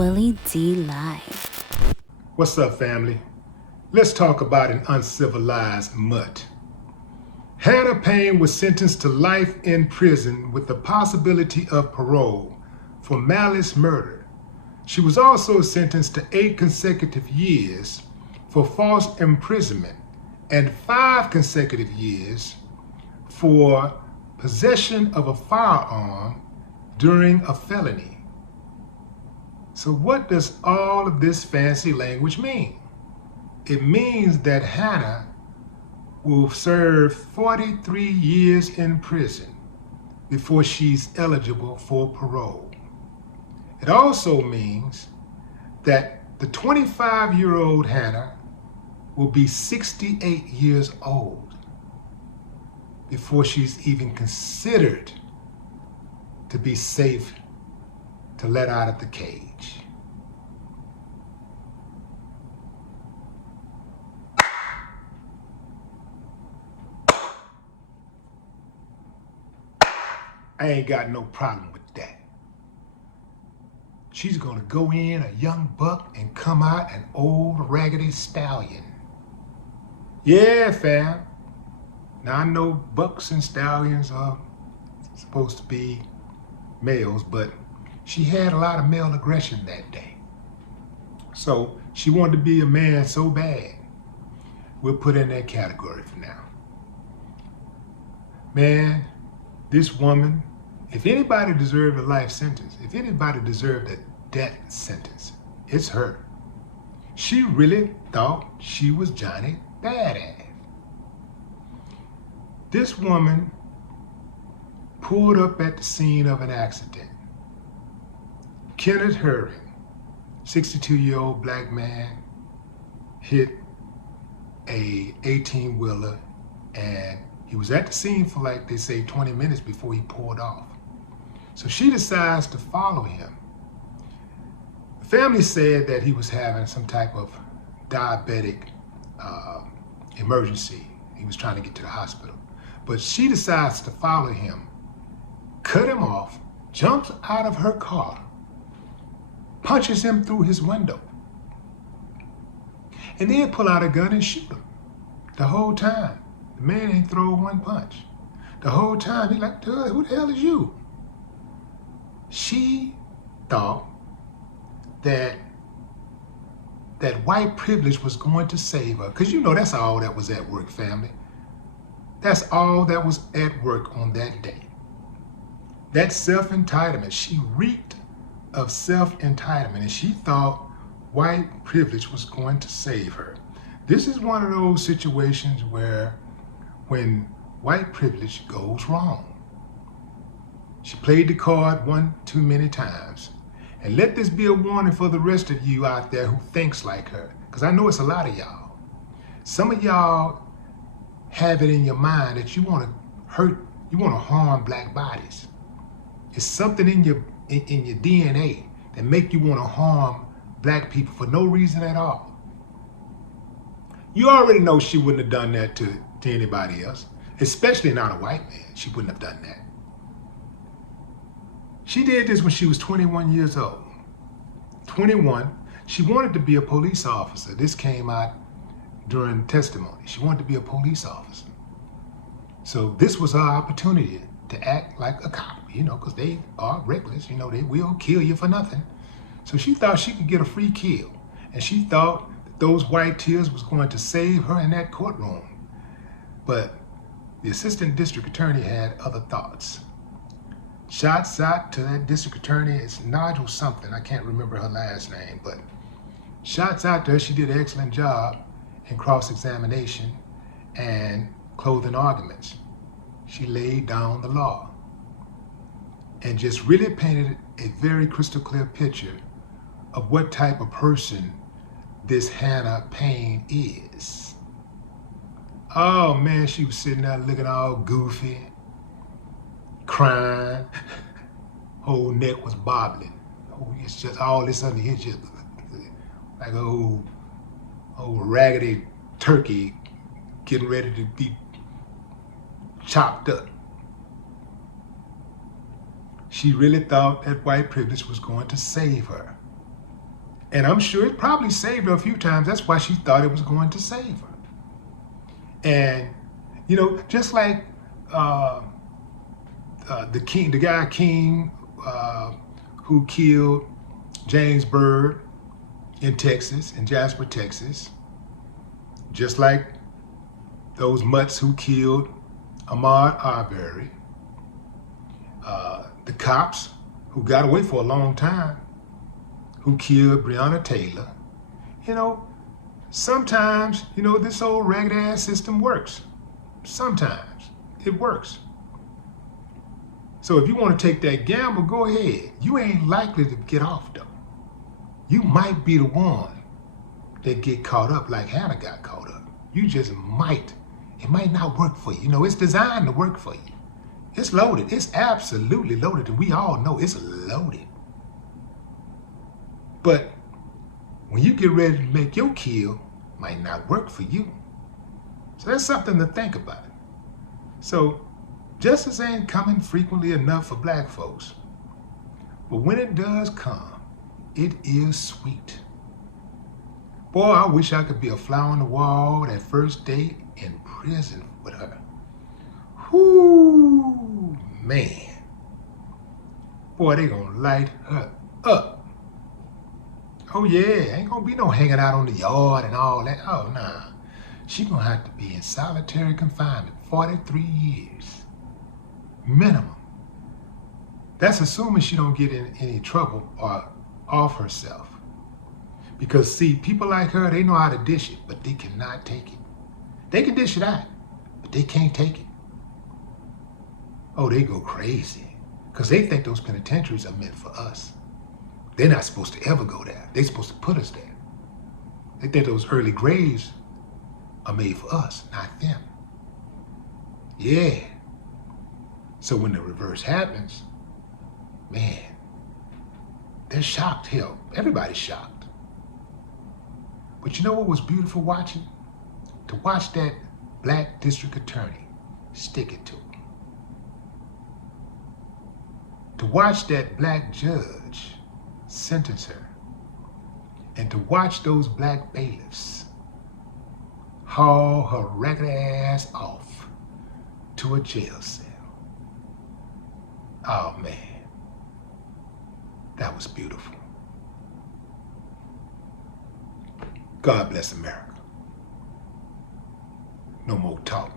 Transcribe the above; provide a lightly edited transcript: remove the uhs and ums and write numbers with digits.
Willie D. Live. What's up, family? Let's talk about an uncivilized mutt. Hannah Payne was sentenced to life in prison with the possibility of parole for malice murder. She was also sentenced to 8 consecutive years for false imprisonment and 5 consecutive years for possession of a firearm during a felony. So what does all of this fancy language mean? It means that Hannah will serve 43 years in prison before she's eligible for parole. It also means that the 25-year-old Hannah will be 68 years old before she's even considered to be safe to let out of the cage. I ain't got no problem with that. She's gonna go in a young buck and come out an old raggedy stallion. Yeah, fam. Now I know bucks and stallions are supposed to be males, but she had a lot of male aggression that day. So she wanted to be a man so bad. We'll put her in that category for now. Man, this woman, if anybody deserved a life sentence, if anybody deserved a death sentence, it's her. She really thought she was Johnny Badass. This woman pulled up at the scene of an accident. Kenneth Herring, 62-year-old black man, hit a 18-wheeler, and he was at the scene for, like they say, 20 minutes before he pulled off. So she decides to follow him. The family said that he was having some type of diabetic emergency. He was trying to get to the hospital. But she decides to follow him, cut him off, jumps out of her car, punches him through his window, and then pull out a gun and shoot him. The whole time, the man ain't throw one punch. The whole time, he's like, who the hell is you? She thought that white privilege was going to save her. Because you know that's all that was at work, family. That's all that was at work on that day. That self-entitlement, she reeked of self-entitlement, and she thought white privilege was going to save her. This is one of those situations where when white privilege goes wrong. She played the card one too many times. And let this be a warning for the rest of you out there who thinks like her, because I know it's a lot of y'all. Some of y'all have it in your mind that you want to hurt, you want to harm black bodies. It's something in your DNA that make you want to harm black people for no reason at all. You already know she wouldn't have done that to anybody else, especially not a white man. She wouldn't have done that. She did this when she was 21 years old. 21, she wanted to be a police officer. This came out during testimony. She wanted to be a police officer. So this was her opportunity to act like a cop, because they are reckless, they will kill you for nothing. So she thought she could get a free kill. And she thought that those white tears was going to save her in that courtroom. But the assistant district attorney had other thoughts. Shouts out to that district attorney, it's Nigel something, I can't remember her last name, but shouts out to her, she did an excellent job in cross-examination and closing arguments. She laid down the law and just really painted a very crystal clear picture of what type of person this Hannah Payne is. Oh man, she was sitting there looking all goofy, crying, whole neck was bobbling. Oh, it's just all this under here, just like a old raggedy turkey getting ready to be chopped up. She really thought that white privilege was going to save her. And I'm sure it probably saved her a few times. That's why she thought it was going to save her. And, you know, just like the guy King, who killed James Byrd in Texas, in Jasper, Texas, just like those mutts who killed Ahmaud Arbery, the cops who got away for a long time, who killed Breonna Taylor. You know, sometimes, you know, this old ragged ass system works. Sometimes it works. So if you want to take that gamble, go ahead. You ain't likely to get off though. You might be the one that get caught up like Hannah got caught up. You just might. It might not work for you. You know, it's designed to work for you. It's loaded. It's absolutely loaded. And we all know it's loaded. But when you get ready to make your kill, it might not work for you. So that's something to think about. So justice ain't coming frequently enough for black folks. But when it does come, it is sweet. Boy, I wish I could be a fly on the wall that first day in prison with her. Whoo, man. Boy, they gonna light her up. Oh yeah, ain't gonna be no hanging out on the yard and all that. Oh nah, she gonna have to be in solitary confinement 43 years. Minimum. That's assuming she don't get in any trouble or off herself. Because see, people like her, they know how to dish it, but they cannot take it. They can dish it out, but they can't take it. Oh, they go crazy. Because they think those penitentiaries are meant for us. They're not supposed to ever go there. They're supposed to put us there. They think those early graves are made for us, not them. Yeah. So when the reverse happens, man, they're shocked. Hell, everybody's shocked. But you know what was beautiful watching? To watch that black district attorney stick it to him. To watch that black judge sentence her. And to watch those black bailiffs haul her ragged ass off to a jail cell. Oh man, that was beautiful. God bless America. No more talk.